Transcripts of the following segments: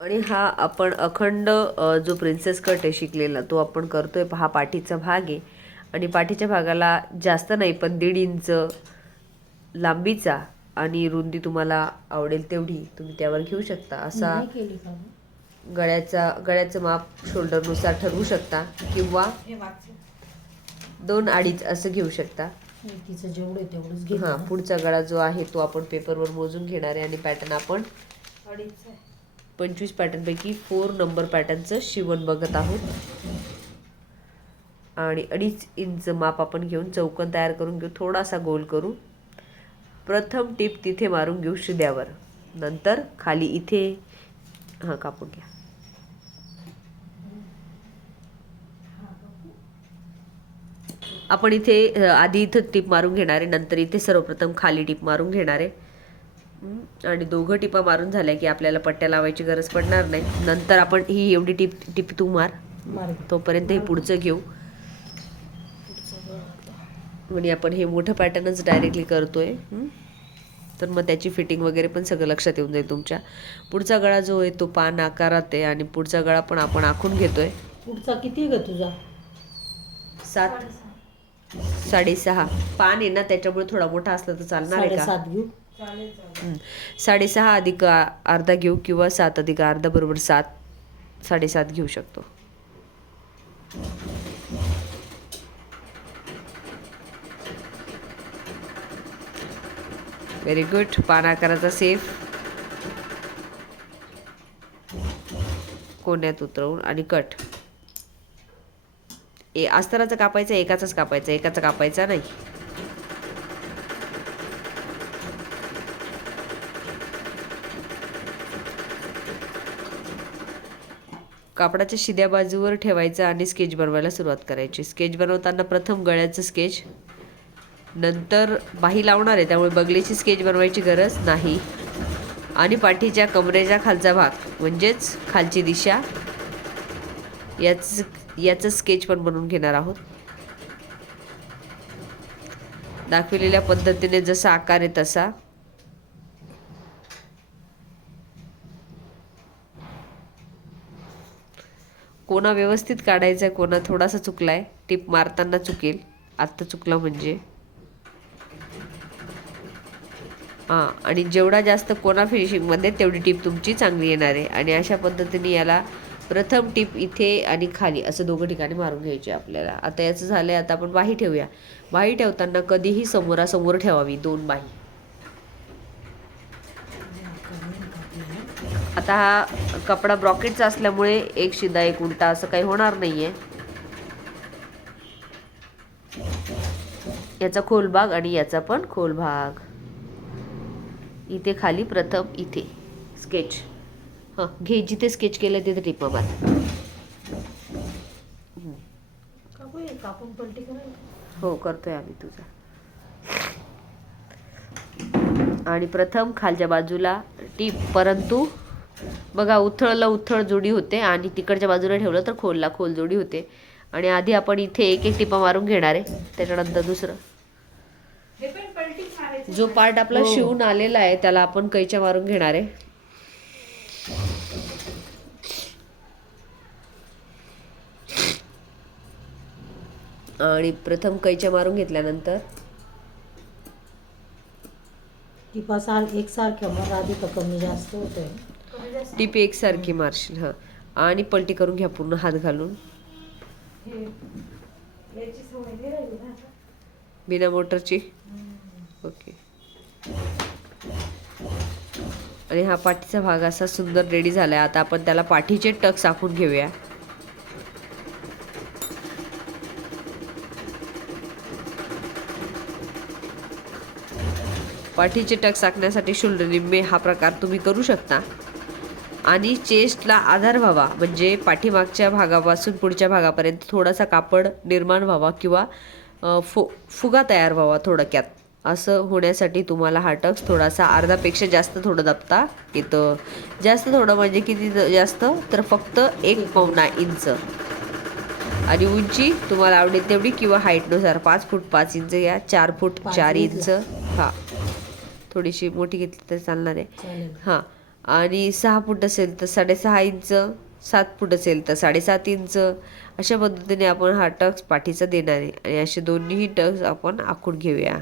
आणि हा आपण अखंड जो प्रिन्सेस कट आहे शिकलेला तो आपण करतोय. हा पाठीचा भाग आहे आणि पाठीच्या भागाला जास्त नाही पण 1.5 इंच लांबीचा आणि रुंदी तुम्हाला आवडेल तेवढी तुम्ही त्यावर घेऊ शकता. असा गळ्याचं माप शोल्डरनुसार ठरवू शकता किंवा 2-2.5 असं घेऊ शकता. तिचं जेवढं आहे तेवढंच घे. हां, पुढचा गळा जो आहे तो आपण पेपरवर मोजून घेणार आहे आणि पॅटर्न आपण 25 पॅटर्नपैकी 4 नंबर पॅटर्नचं शिवण बघत आहोत. आणि 2.5 इंच माप आपण घेऊन चौकोन तयार करून घेऊ. थोडासा गोल करू. प्रथम टिप तिथे मारून घेऊ शिद्यावर, नंतर खाली इथे कापून घ्या. आपण इथे आधी इथं टिप मारून घेणार आहे, नंतर इथे सर्वप्रथम खाली टिप मारून घेणार आहे. आणि दोघं टिपा मारून झाल्या की आपल्याला पट्ट्या लावायची गरज पडणार नाही. नंतर आपण ही एवढी टिप तू मार, तोपर्यंत हे पुढचं घेऊ. म्हणजे आपण हे मोठं पॅटर्नच डायरेक्टली करतोय, तर मग त्याची फिटिंग वगैरे पण सगळं लक्षात येऊन जाईल तुमच्या. पुढचा गळा जो आहे तो पान आकारात आहे आणि पुढचा गळा पण आपण आखून घेतोय. पुढचा किती ग तुझा? 7 6.5 पान आहे ना, त्याच्यामुळे थोडा मोठा असला तर चालणार आहे का? 7.5 घेऊ. 6.5 अधिक अर्धा घेऊ किंवा 7 अधिक अर्धा बरोबर 7. 7.5 घेऊ शकतो. Very good. पान आकाराचा सेफ कोण्यात उतरवून आणि कट. अस्तराचं कापायचं, एकाचाच कापायचा, एकाचा कापायचा नाही. कापडाच्या शिद्या बाजूवर ठेवायचं आणि स्केच बनवायला सुरुवात करायची. स्केच बनवताना प्रथम गळ्याचं स्केच, नंतर बाही लावणार आहे त्यामुळे बगलेची स्केच बनवायची गरज नाही. आणि पाठीच्या कमरेच्या खालचा भाग म्हणजेच खालची दिशा याचं स्केच पण बनवून घेणार आहोत. दाखवलेल्या पद्धतीने जसा आकार आहे तसा. कोणा व्यवस्थित काढायचा, कोणा थोडासा चुकलाय. टिप मारताना चुकेल, आत्ता चुकला म्हणजे. आणि जेवढा जास्त कोणा फिनिशिंगमध्ये तेवढी टिप तुमची चांगली येणार आहे. आणि अशा पद्धतीने याला प्रथम टिप इथे आणि खाली असं दोघं ठिकाणी मारून घ्यायचे आपल्याला. आता याचं झालं आहे. आता आपण बाही ठेवूया. बाही ठेवताना कधीही समोरासमोर ठेवावी 2 बाही. आता हा कपडा ब्रॉकेटचा असल्यामुळे एक शिदा एक उलटा असं काही होणार नाही आहे. याचा खोल भाग आणि याचा पण खोल भाग. इथे खाली प्रथम इथे स्केच. घे, जिथे स्केच केलं तिथे टिपा मार. हो, करतोय आम्ही तुझा. आणि प्रथम खालच्या बाजूला टिप, परंतु बघा उथळ जोडी होते आणि तिकडच्या बाजूला ठेवलं तर खोलला खोल जोडी होते. आणि आधी आपण इथे एक एक टिपा मारून घेणार आहे, त्याच्यानंतर दुसरं. जो पार्ट आपला शिवून आलेला आहे त्याला आपण कैच्या मारून घेणार आहे. आणि प्रथम कैच्या मारून घेतल्यानंतर टिपा एकसारख्या मग आधी तर कमी जास्त होते. टिप एकसारखी मारशील. आणि पलटी करून घ्या पूर्ण हात घालून. बिना मोटरची. ओके. आणि हा पाठीचा भाग असा सुंदर रेडी झालाय. आता आपण त्याला पाठीचे टक्स आखून घेऊया. पाठीचे टक्स आखण्यासाठी शोल्डर निम्मे हा प्रकार तुम्ही करू शकता. आणि चेस्टला आधार व्हावा म्हणजे पाठीमागच्या भागापासून पुढच्या भागापर्यंत थोडासा कापड निर्माण व्हावा किंवा फुगा तयार व्हावा थोडक्यात. असं होण्यासाठी तुम्हाला हा टक्स थोडासा अर्धापेक्षा जास्त थोडं दाबता येतं. जास्त थोडं म्हणजे किती जास्त, तर फक्त 1.25 इंच. आणि उंची तुम्हाला आवडेल तेवढी किंवा हाईटनुसार 5 फूट 5 इंच घ्या, 4 फूट 4 इंच. थोडीशी मोठी घेतली तर चालणार आहे. आणि 6 फूट असेल तर 6.5 इंच, 7 फूट असेल तर 7.5 इंच, अशा पद्धतीने आपण हा टक्स पाठीचा देणार आहे. आणि असे दोन्हीही टक्स आपण आखून घेऊया.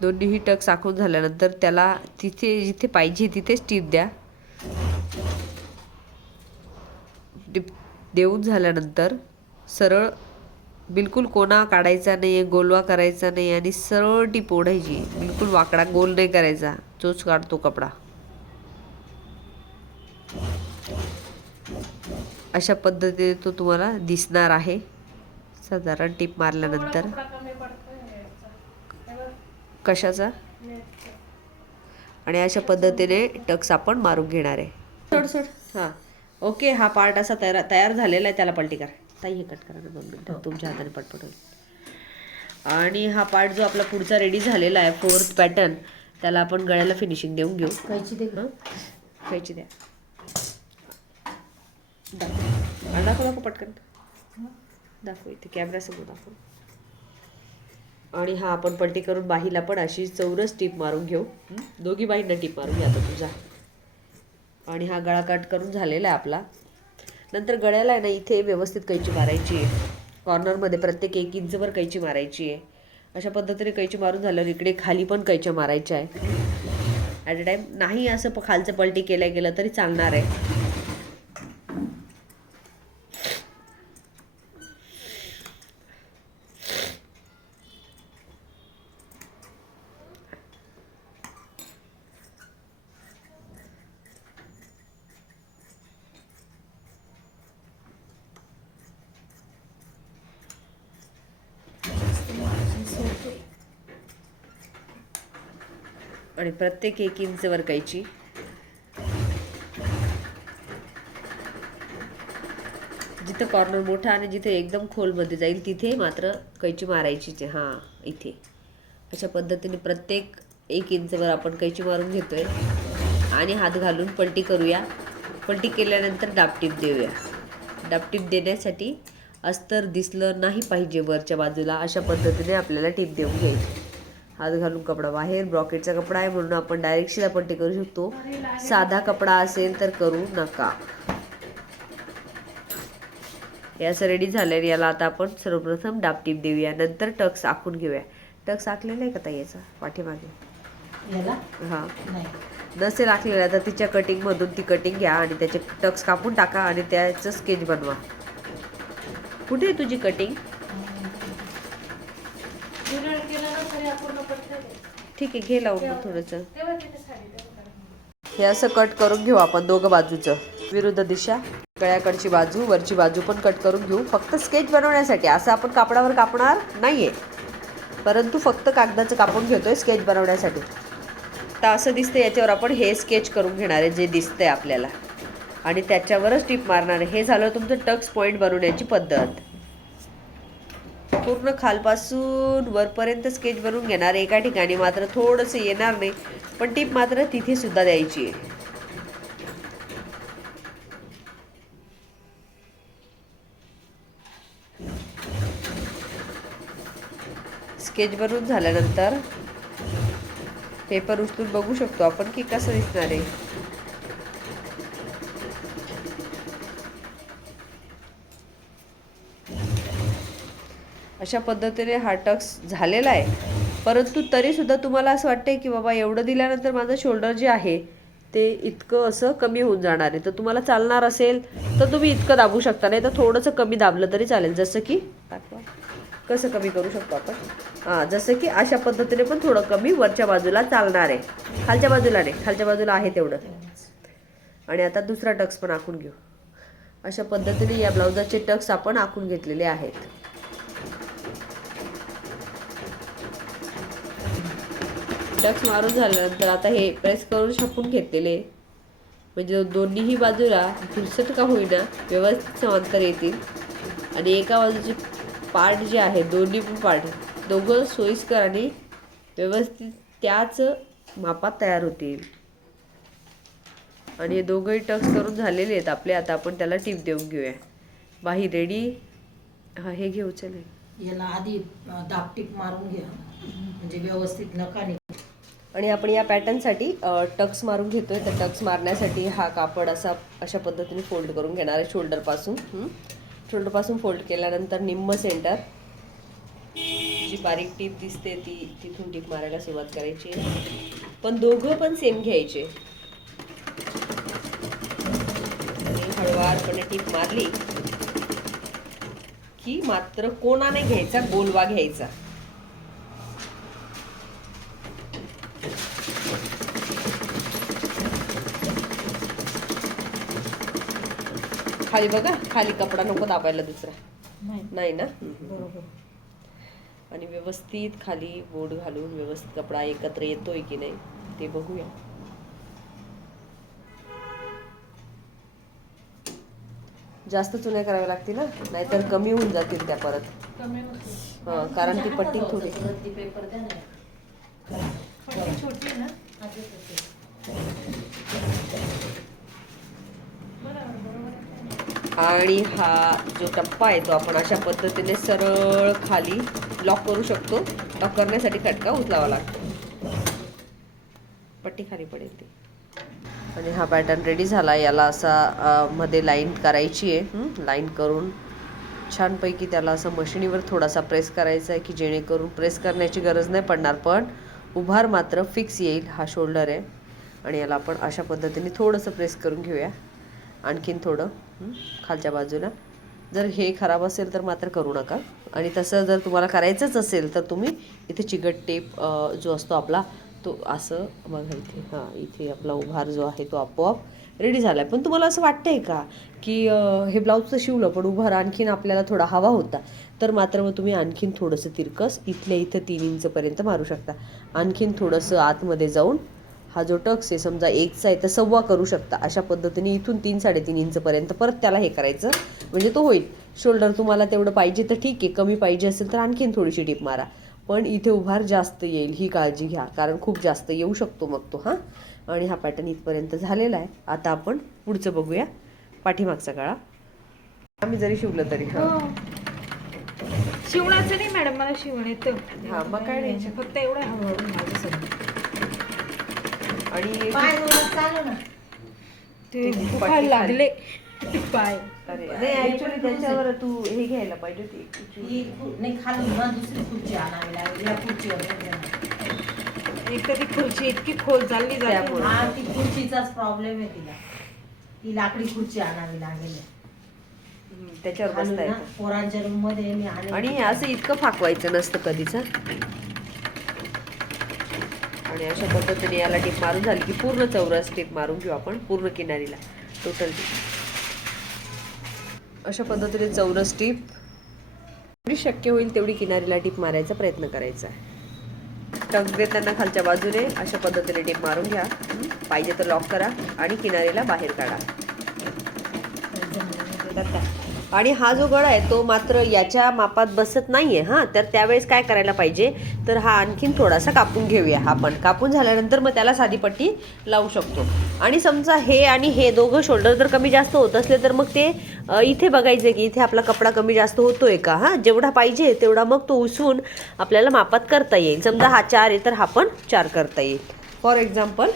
दोन्हीही टक्स आखून झाल्यानंतर त्याला तिथे जिथे पाहिजे तिथेच टीप द्या. टीप देऊन झाल्यानंतर सरळ, बिलकुल कोना काढायचा नाही आहे, गोलवा करायचा नाही आणि सरळ टीप ओढायची. बिलकुल वाकडा गोल नाही करायचा, चोच काढतो कपडा. अशा पद्धतीने तो तुम्हाला दिसणार आहे साधारण टीप मारल्यानंतर. कशाचा? आणि अशा पद्धतीने टक्स आपण मारून घेणार आहे. सोड. हां, ओके. हा पार्ट असा तयार झालेला आहे. त्याला पलटी करा. ताई हे कट करा ना 2 मिनिटं, तुमच्या हाताने पटपट होईल. आणि हा पार्ट जो आपला पुढचा रेडी झालेला आहे 4th पॅटर्न, त्याला आपण गळ्याला फिनिशिंग देऊन घेऊ. कैची दे. कैची द्या. दाखव पटकन. दाखव इथे कॅमेऱ्यासमोर दाखव. आणि हा आपण पलटी करून बाहीला पण अशी चौरस टीप मारून घेऊ. दोघी बाहींना टीप मारून घ्या आता तुझा. आणि हा गळा कट करून झालेला आहे आपला. नंतर गळ्याला आहे ना इथे व्यवस्थित कैची मारायची आहे. कॉर्नरमध्ये प्रत्येक 1 इंचवर कैची मारायची आहे. अशा पद्धतीने कैची मारून झाल्यावर इकडे खाली पण कैच्या मारायच्या आहे. At a time. नाही असं खालचं पलटी केल्या गेलं तरी चालणार आहे. आणि प्रत्येक 1 इंचवर कैची. जिथं कॉर्नर मोठा आणि जिथे एकदम खोलमध्ये जाईल तिथे मात्र कैची मारायचीच आहे. हां, इथे अशा पद्धतीने प्रत्येक 1 इंचवर आपण कैची मारून घेतोय. आणि हात घालून पलटी करूया. पलटी केल्यानंतर दाबटीप देऊया. दाबटीप देण्यासाठी अस्तर दिसलं नाही पाहिजे वरच्या बाजूला, अशा पद्धतीने आपल्याला टीप देऊन घ्यायची. हात घालून कपडा बाहेर, ब्रॉकेटचा कपडा आहे म्हणून आपण डायरेक्ट शिला पलटी करू शकतो. साधा कपडा असेल तर करू नका. याचं रेडी झाल्यावर याला आता आपण सर्वप्रथम दाबटीप देऊया. नंतर टक्स आखून घेऊया. टक्स आखलेला आहे का ताई याचा पाठीमागे? हां, नसेल आखलेला तर तिच्या कटिंगमधून ती कटिंग घ्या आणि त्याचे टक्स कापून टाका आणि त्याचं स्केच बनवा. कुठे आहे तुझी कटिंग? ठीक आहे, घे लावून मग थोडंसं. हे असं कट करून घेऊ आपण दोघं बाजूचं. विरुद्ध दिशा, गळ्याकडची बाजू, वरची बाजू पण कट करून घेऊ. फक्त स्केच बनवण्यासाठी. असं आपण कापडावर कापणार नाही आहे, परंतु फक्त कागदाचं कापून घेतोय स्केच बनवण्यासाठी. तर असं दिसतं याच्यावर आपण हे स्केच करून घेणार आहे जे दिसतंय आपल्याला, आणि त्याच्यावरच टीप मारणार आहे. हे झालं तुमचं टक्स पॉईंट बनवण्याची पद्धत. पूर्ण खालपासून वरपर्यंत स्केच बनवून घेणार. एका ठिकाणी मात्र थोडंसं येणार नाही, पण टीप मात्र तिथे सुद्धा द्यायची आहे. स्केच बनवून झाल्यानंतर पेपर उचलून बघू शकतो आपण की कसं दिसणार आहे. अशा पद्धतीने हा टक्स झालेला आहे. परंतु तरीसुद्धा तुम्हाला असं वाटतंय की बाबा एवढं दिल्यानंतर माझं शोल्डर जे आहे ते इतकं असं कमी होऊन जाणार आहे. तर तुम्हाला चालणार असेल तर तुम्ही इतकं दाबू शकता, नाही तर थोडंसं कमी दाबलं तरी चालेल. जसं की कसं कमी करू शकतो आपण? जसं की अशा पद्धतीने पण थोडं कमी वरच्या बाजूला चालणार आहे. खालच्या बाजूला नाही, खालच्या बाजूला आहे तेवढं. आणि आता दुसरा टक्स पण आखून घेऊ. अशा पद्धतीने या ब्लाउजाचे टक्स आपण आखून घेतलेले आहेत. टक्स मारून झाल्यानंतर आता हे प्रेस करून छापून घेतलेले, म्हणजे दोन्हीही बाजूला धुरसट का होईना व्यवस्थित समांतर येतील. आणि एका बाजूचे पार्ट जे आहे, दोन्ही पण पार्ट दोघं सोयीस्कर आणि व्यवस्थित त्याच मापात तयार होतील. आणि हे दोघंही टक्स करून झालेले आहेत आपले. आता आपण त्याला टीप देऊन घेऊया. बाही रेडी. हा हे घे उचल हे. याला आधी दापटीप मारून घ्या म्हणजे व्यवस्थित नका निघ. आणि आपण या पॅटर्नसाठी टक्स मारून घेतोय. तर टक्स मारण्यासाठी हा कापड अशा पद्धतीने फोल्ड करून घेणार आहे शोल्डरपासून फोल्ड केल्यानंतर निम्म सेंटर जी बारीक टीप दिसते तिथून टीप मारायला सुरुवात करायची. पण दोघं पण सेम घ्यायचे आणि हळवारपणे टीप मारली की मात्र कोणाने घ्यायचा, गोलवा घ्यायचा. खाली बघा, खाली कपडा नको दाबायला दुसरा. नाही ना. बरोबर. आणि व्यवस्थित खाली बोट घालून व्यवस्थित कपडा एकत्र येतोय की नाही ते बघूया. जास्त चुन्या कराव्या लागतील ना, नाहीतर कमी होऊन जातील त्या परत. कारण ती पट्टी थोडी पेपर द्या ना. छोटी आहे ना. आणि हा जो टप्पा आहे तो आपण अशा पद्धतीने सरळ खाली लॉक करू शकतो. लॉक करण्यासाठी खटका उचलावा लागतो, पट्टी खाली पडेल ती. आणि हा पॅटर्न रेडी झाला. याला असा मध्ये लाईन करायची आहे. लाईन करून छानपैकी त्याला असं मशिनीवर थोडासा प्रेस करायचा आहे की जेणेकरून प्रेस करण्याची गरज नाही पडणार, पण उभार मात्र फिक्स येईल. हा शोल्डर आहे आणि याला आपण अशा पद्धतीने थोडंसं प्रेस करून घेऊया. आणखीन थोडं खालच्या बाजूला. जर हे खराब असेल तर मात्र करू नका. आणि तसं जर तुम्हाला करायचंच असेल तर तुम्ही इथे चिकट टेप जो असतो आपला तो असं बघा इथे, हां इथे आपला उभार जो आहे तो आपोआप रेडी झाला आहे. पण तुम्हाला असं वाटतं आहे का की हे ब्लाऊजचं शिवलं पण उभार आणखीन आपल्याला थोडा हवा होता, तर मात्र मग तुम्ही आणखीन थोडंसं तिरकस इथल्या इथं 3 इंचपर्यंत मारू शकता. आणखीन थोडंसं आतमध्ये जाऊन हा जो टक्स आहे समजा 1चा आहे तर 1.25 करू शकता. अशा पद्धतीने इथून 3-3.5 इंचपर्यंत परत त्याला हे करायचं म्हणजे तो होईल. शोल्डर तुम्हाला तेवढं पाहिजे तर ठीक आहे, कमी पाहिजे असेल तर आणखीन थोडीशी टीप मारा. पण इथे उभार जास्त येईल ही काळजी घ्या, कारण खूप जास्त येऊ शकतो मग तो. आणि हा पॅटर्न इथपर्यंत झालेला आहे. आता आपण पुढचं बघूया, पाठीमागचा गळा. आम्ही जरी शिवलं तरी शिवणाचं नाही मॅडम, मला शिवण येतं. हां मग काय नाही, फक्त एवढं हळूहळू माझं आणि पाय चालू ना. ते दुखायला लागले पाय. अरे नाही, ऍक्च्युली त्याच्यावर तू हे घ्यायला पाहिजे होती. नाही खाली ना दुसरी खुर्ची आणावी लागेल. या खुर्चीवर एक तर ती खुर्ची इतकी खोल चालली जाते. हा ती खुर्चीचाच प्रॉब्लेम आहे तिला. ती लाकडी खुर्ची आणावी लागेल. त्याच्यावर बसता येतं. पोरांच्या रूम मध्ये मी आणि असं इतकं फाकवायचं नसतं कधीच. आणि अशा पद्धतीने याला टीप मारून झाली की पूर्ण चौरस टीप मारून घेऊ आपण, पूर्ण किनारीला टोटल टीप. अशा पद्धतीने चौरस टीप जेवढी शक्य होईल तेवढी किनारीला टीप मारायचा प्रयत्न करायचा आहे. टक देताना खालच्या बाजूने अशा पद्धतीने टीप मारून घ्या. पाहिजे तर लॉक करा आणि किनारीला बाहेर काढा. आणि हा जो गळा आहे तो मात्र याच्या मापात बसत नाहीये. तर त्यावेळेस काय करायला पाहिजे तर हा आणखीन थोडासा कापून घेऊया. आपण कापून झाल्यानंतर मग त्याला साधी पट्टी लावू शकतो. आणि समजा हे आणि हे दोघं शोल्डर जर कमी जास्त होत असले तर मग ते इथे बघायचे की इथे आपला कपडा कमी जास्त होतोय का. जेवढा पाहिजे तेवढा मग तो उसून आपल्याला मापात करता येईल. समजा हा 4 आहे तर हा पण 4 करता येईल फॉर एक्झाम्पल.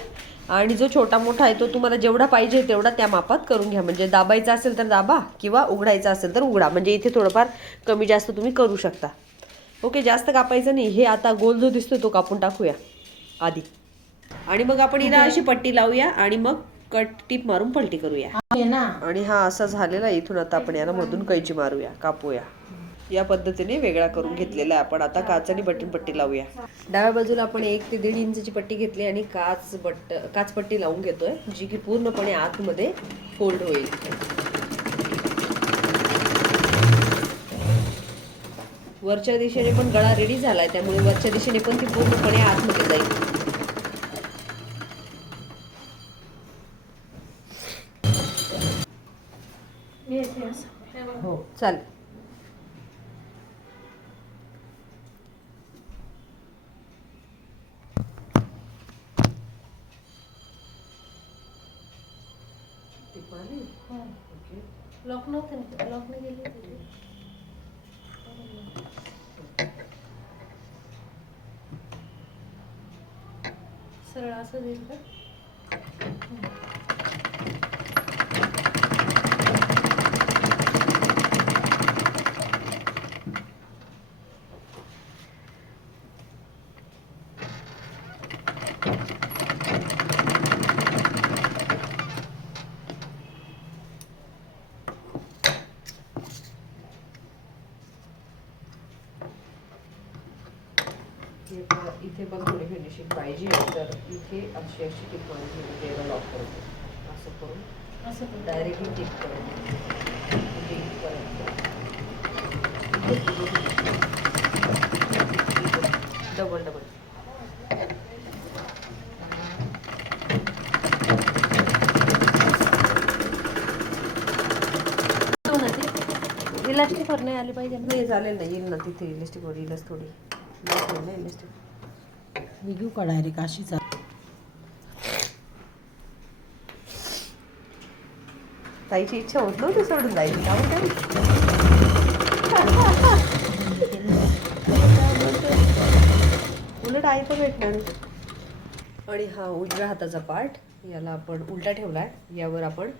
आणि जो छोटा मोठा आहे तो तुम्हाला जेवढा पाहिजे तेवढा त्या मापात करून घ्या. म्हणजे दाबायचा असेल तर दाबा किंवा उघडायचा असेल तर उघडा. म्हणजे इथे थोडंफार कमी जास्त तुम्ही करू शकता. ओके, जास्त कापायचं नाही. हे आता गोल जो दिसतो तो कापून टाकूया आधी आणि मग आपण हिला अशी पट्टी लावूया आणि मग कट टीप मारून पलटी करूया. आणि हा असा झालेला इथून आता आपण याला मधून कैची मारूया, कापूया. या पद्धतीने वेगळा करून घेतलेला आहे आपण. आता काच आणि बटन पट्टी लावूया. डाव्या बाजूला आपण 1 ते 1.5 इंचची पट्टी घेतली आणि काच पट्टी लावून घेतोय जी की पूर्णपणे आतमध्ये फोल्ड होईल. वरच्या दिशेने पण गळा रेडी झालाय त्यामुळे वरच्या दिशेने पण ती पूर्णपणे आतमध्ये जाईल. हो चालेल. लॉक नव्हतं, लॉक नाही गेली. सरळ असं देईल का? इथे पण थोडी फिनिशिंग पाहिजे तर इथे अशी टिप मारून म्हणजे लॉक करतो असं करून असं डायरेक्टली टिप करून डबल डबल इलास्टिक वर नाही आली पाहिजे नाही चालेल ना येईल ना तिथे इलास्टिक वर येईलच थोडी इलास्टिक मी घेऊ का डायरेक्ट अशीच ताईची इच्छा होत नव्हती सोडून जायची का काय उलट आई पण भेटणार आणि हा उजव्या हाताचा पार्ट याला आपण उलटा ठेवला आहे यावर आपण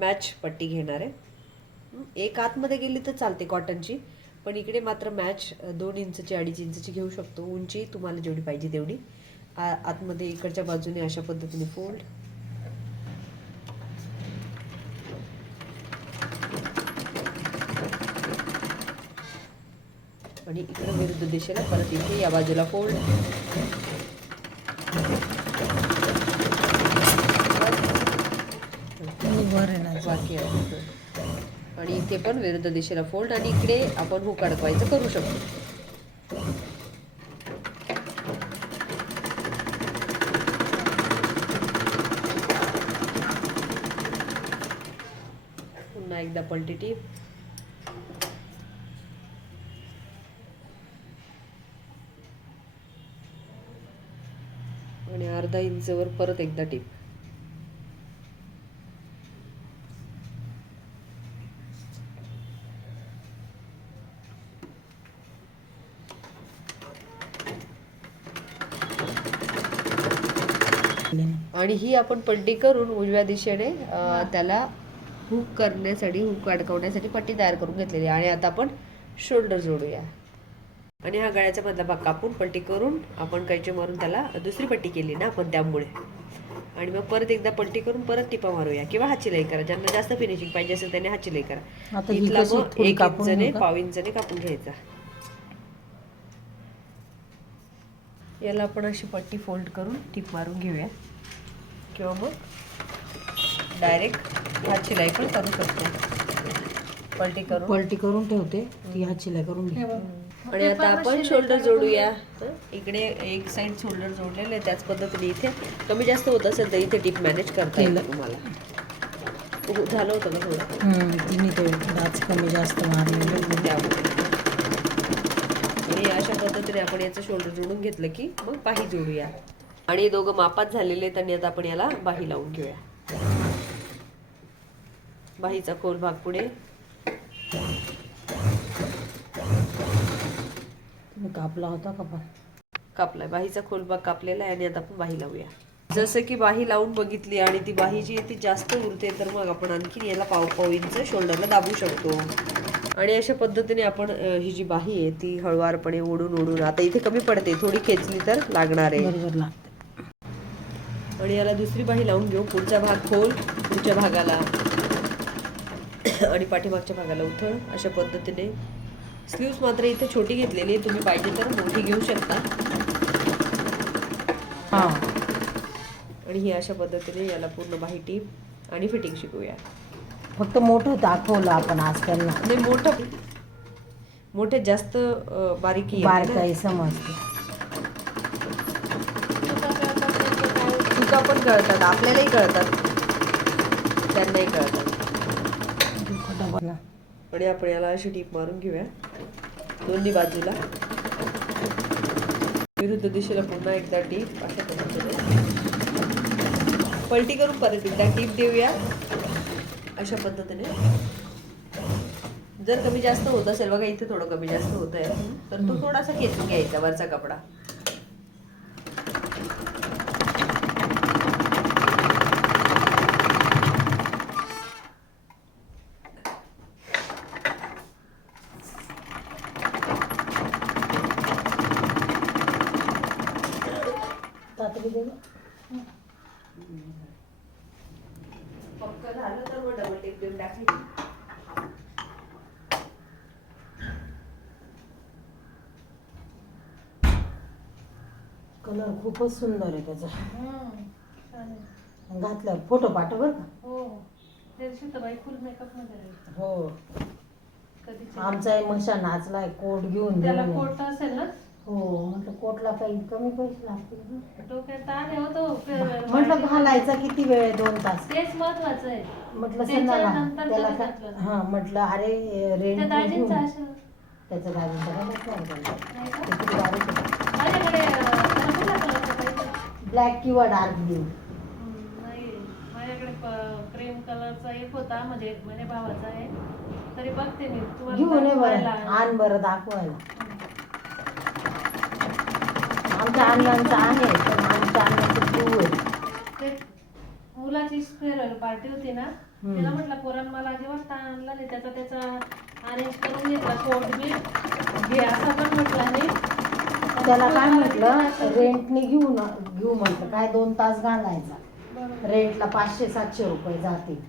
मॅच पट्टी घेणार आहे एक आतमध्ये गेली तर चालते कॉटनची पण इकडे मात्र मॅच 2 इंचची 2.5 इंचची घेऊ शकतो उंची तुम्हाला जेवढी पाहिजे तेवढी आतमध्ये इकडच्या बाजूने अशा पद्धतीने फोल्ड आणि इकडे विरुद्ध दिशेला परत इथे या बाजूला फोल्ड बाकी आहे आणि इथे पण विरुद्ध दिशेला फोल्ड आणि इकडे आपण हुक अडकवायचं करू शकतो पुन्हा एकदा पलटी टीप आणि अर्धा इंचवर परत एकदा टीप आणि ही आपण पट्टी करून उजव्या दिशेने त्याला हुक करण्यासाठी हुक अडकवण्यासाठी पट्टी तयार करून घेतलेली आणि आता आपण शोल्डर जोडूया आणि हा गळ्याचा मधला भाग कापून पट्टी करून आपण कैची मारून त्याला दुसरी पट्टी केली ना आपण त्यामुळे आणि मग परत एकदा पट्टी करून परत टिपा मारूया किंवा हात शिलाई करा ज्यांना जास्त फिनिशिंग पाहिजे असेल त्यांनी हात शिलाई करा इथला मग 1 इंचने पाव इंचने कापून घ्यायचा याला आपण अशी पट्टी फोल्ड करून टिप मारून घेऊया किंवा मग डायरेक्ट हात शिलाई पण करू शकतो पलटी करून ठेवते ती हात शिलाई करून घे आणि आता आपण शोल्डर जोडूया इकडे एक साइड शोल्डर जोडलेले त्याच पद्धतीने इथे कमी जास्त होत असेल तर इथे टिप मॅनेज करता येईल तुम्हाला झालं होतं ना थोडं तिने ते डाच कमी जास्त मारले त्यामुळे आणि अशा पद्धतीने आपण याचं शोल्डर जोडून घेतलं की मग बाही जोडूया आणि दोघं मापात झालेले त्यांनी आता आपण याला बाही लावून घेऊया बाहीचा खोल भाग पुढे कापला होता का पण कापलाय बाहीचा खोल भाग कापलेला आहे आणि आता आपण बाही लावूया जसं की बाही लावून बघितली आणि ती बाही जी आहे ती जास्त उरते तर मग आपण आणखी याला पाव इंच शोल्डरला दाबू शकतो आणि अशा पद्धतीने आपण ही जी बाही आहे ती हळुवारपणे ओढून आता इथे कमी पडते थोडी खेचली तर लागणार आहे बरोबर लागते आणि याला दुसरी बाही लावून घेऊ पुढचा भाग खोल पुढच्या भागाला आणि पाठीमागच्या भागाला उथळ अशा पद्धतीने स्लीव्स मात्र इथे छोटी घेतलेली तुम्ही पाहिजे तर मोठी घेऊ शकता आणि ही अशा पद्धतीने याला पूर्ण बाही टीप आणि फिटिंग शिकूया फक्त मोठं दाखवलं आपण आज त्यांना नाही मोठे जास्त बारीकी बारकाई समजते चुका पण कळतात आपल्यालाही कळतात त्यांनाही कळतात आणि आपण याला अशी टीप मारून घेऊया दोन्ही बाजूला विरुद्ध दिशेला पुन्हा एकदा टीप अशा पद्धतीने पलटी करून परत एकदा टीप देऊया अशा पद्धतीने जर कमी जास्त होत असेल बघा इथे थोडं कमी जास्त होत आहे तर तो थोडासा खेचून घ्यायचा वरचा कपडा बी दे गं. पक्क झालं तर मग डबल टेप देऊन टाकायची. कलर खूपच सुंदर आहे त्याचा. चालेल. घातल्यावर फोटो पाठव बरं का. हो त्या दिवशी तर बाई फुल मेकअप मध्ये राहील. हो कधीच आमचा मशा नाचलाय कोट घेऊन त्याला घेऊन. कोट असेल ना. हो म्हटलं कोटला काही कमी पैसे लागतील ना. डोक्यात ताण आहे होतो. म्हटलं घालायचा किती वेळ आहे? 2 तास. तेच महत्वाचं आहे. म्हटलं त्याच्यानंतर त्याला कधी काय घातलं? हा म्हटलं अरे त्या रेंट दाजींचा असेल. त्याचं दाजींचं काय नाही नाही का? ते किती बारीक आहे. माझ्याकडे त्याला कुठला कलरचा पाहिजे? ब्लॅक किंवा डार्क ब्ल्यू. नाही माझ्याकडे क्रीम कलरचा एक होता म्हणजे माझ्या भावाचा आहे. तरी बघते मी घेऊन ये बरं. दाखवायला. आण बरं दाखवायला. आमच्या अण्णांचं आहे पण आमच्या अण्णांचं ब्ल्यू आहे. ते मुलाची फेअरवेल पार्टी होती ना. तिला म्हटलं पोरांना मला अजिबात ताण आणला नाही. त्याचा अरेंज करून घेतला कोट बी घे असं पण म्हटलं नाही. त्याला काय म्हटलं रेंटने घेऊ म्हटलं काय 2 तास घालायचा. बरोबर. रेंटला 500-700 रुपये जातील.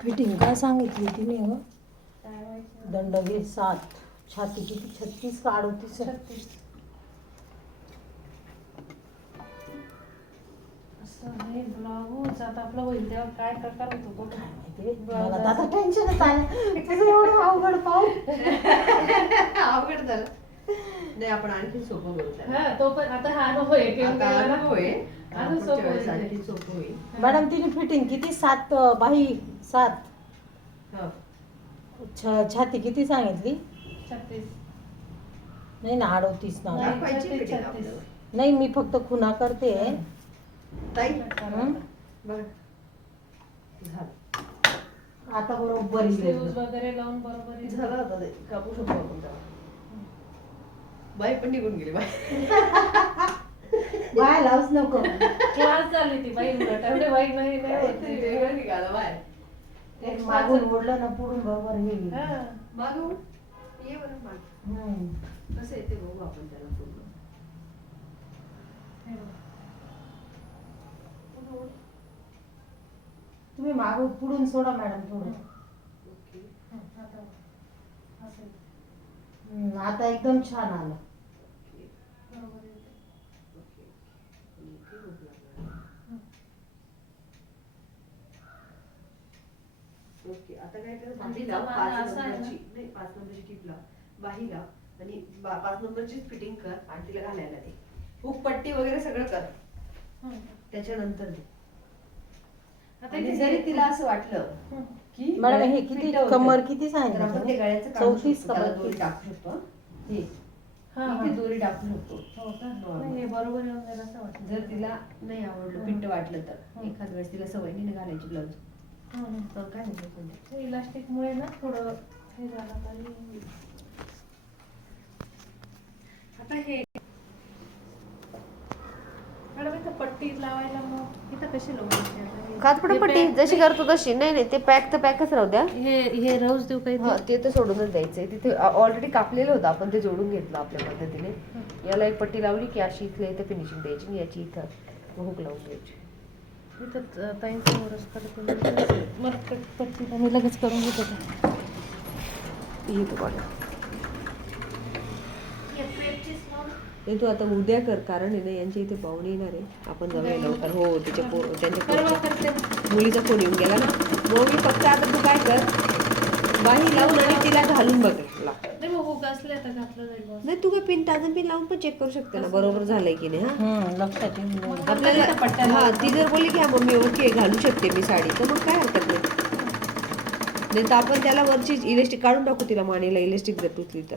फिटिंग काय सांगितली तिने ग? काय व्हायचं? दंडवीर 7. छाती किती 36 का 38 आहे? 36. असं हे ब्लाऊज आता आपलं होईल तेव्हा काय प्रकार होतो बघ. काय माहिती बाई, मला तर आता टेन्शनच आलं. तुझं एवढं अवघड पाहून. अवघड झालं. नाही आपण आणखी सोपं करू त्याला. हा तो पण आता हा अनुभव आहे की आता अनुभव आहे. आता पुढच्या सोपं वेळेस होईल. आणखी सोपं होईल. मॅडम तिने फिटिंग किती 7 बाही 7. हो. छाती किती सांगितली? 36. नाही ना 38 ना. नाही. दाखवायची 36. fitting आपल्याला. नाही मी फक्त खुना करते. ताई हं? बघ झालं. आता बरोबर Sleeves वगैरे लावून बरोबर येईल. झालं आता ते. कापू शकतो आपण त्याला. बाई पण निघून गेली बाई. बाय लावच नको. क्लास झाली ती बाई उलट एवढे बाई नाही काहीतरी होत. वेगळं निघालं बाय. एक मागून ओढलं ना पुढून बरोबर येईल. हा. मागून ये बरं माग. कसं येते बघू आपण त्याला पूर्ण. हे बघ. तुम्ही मागून पुढून सोडा मॅडम थोडं. ओके. आता बघ. असं आहे. आता एकदम छान आलं. बरोबर येईल. ओके. आणि इथे भूक लागणार. ओके आता काय कर बाहीला तिचा 5 मान असा आहे ना? नंबरची नाही 5 नंबरची टीप लाव बाहीला आणि 5 नंबरचीच फिटिंग कर आणि तिला घालायला दे. हुक पट्टी वगैरे सगळं कर हं. त्याच्यानंतर दे. आता आणि किती जरी तिला असं वाटलं हं. की मॅडम हे गळ्यात किती फिट होतं, कमर किती तर आपण ते सांगितलं? गळ्याचं काढू 34 शकतो. त्याला कमर दोरी किती? टाकू शकतो. हे हा, इथे हा. दोरी टाकू शकतो. हो का? Normal. नाही, हे बरोबर येऊन जाईल असं वाटतं. जर तिला नाही आवडलं फिट्ट वाटलं तर एखाद वेळेस तिला सवय नाही ना घालायची ब्लाऊज. हं, हं. काय म्हणतो ते इलास्टिकमुळे ना थोडं हे झालं पाहिजे. आता हे मॅडम इथं पट्टी लावायला मग इथं कशी लावून कातपड पट्टी जशी करतो तशी नाही नाही ते पॅक तर पॅकच राहू द्या. हे रोज देऊ काही हा ते तर सोडूनच द्यायचंय. तिथे ऑलरेडी कापलेलं होतं आपण ते जोडून घेतलं आपल्या पद्धतीने. याला एक पट्टी लावली की अशी इथल्या इथे फिनिशिंग द्यायची आणि याची इथं हुक लावून द्यायची. इथं ताईंचं वरच करते मग पट्टी मी लगेच करून घेत होते. हे तू बघा हे तू आता उद्या कर कारण आहे ना यांच्या इथे पाहुणे येणार आहे. आपण जाऊया लवकर. हो तिच्या परवा करते. त्यांच्या मुलीचा फोन येऊन गेला ना. मग मी फक्त आता तू काय कर बाही लावून आणि तिला घालून बघ. नाही मग हुक असले तर घातलं जाईल बस. नाही तू काय पिन टाजन पिन लावून पण चेक करू शकते ना बरोबर झालंय की नाही. हा लक्षात येईल. आपल्याला हा ती जर बोलली की हा मम्मी ओके घालू शकते मी साडी तर मग काय हरकत नाही. नाही तर आपण त्याला वरची इलेस्टिक काढून टाकू तिला मानेला इलेस्टिक जर तुटली तर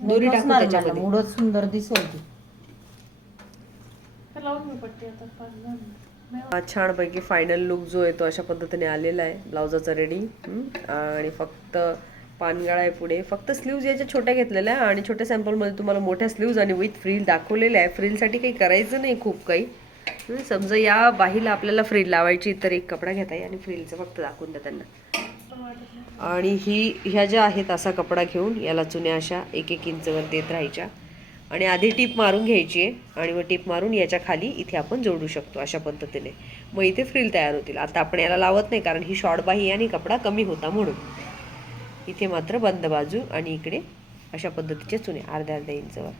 दोरी टाकू त्याच्यामध्ये. मुडत सुंदर दिसेल ती. तर लावून मी पट्टी आता 5 झाली. हा छानपैकी फायनल लुक जो आहे तो अशा पद्धतीने आलेला आहे ब्लाउजाचा रेडी. आणि फक्त पानगळा आहे पुढे. फक्त स्लीव्ज याच्या छोट्या घेतलेल्या आहे आणि छोट्या सॅम्पलमध्ये तुम्हाला मोठ्या स्लीव्ज आणि विथ फ्रील दाखवलेल्या आहे. फ्रीलसाठी काही करायचं नाही खूप काही. समजा या बाहीला आपल्याला फ्रील लावायची तर एक कपडा घेता येईल आणि फ्रीलचं फक्त दाखवून द्या त्यांना. पण वाटत नाही. आणि ह्या ज्या आहेत असा कपडा घेऊन याला चुन्या अशा 1-1 इंचवर देत राहायच्या आणि आधी टीप मारून घ्यायची आहे आणि मग टीप मारून याच्या खाली इथे आपण जोडू शकतो अशा पद्धतीने. मग इथे फ्रिल तयार होतील. आता आपण याला लावत नाही कारण ही शॉर्ट बाही आहे आणि कपडा कमी होता म्हणून. इथे मात्र बंद बाजू आणि इकडे अशा पद्धतीच्या चुन्या अर्ध्या इंचवर.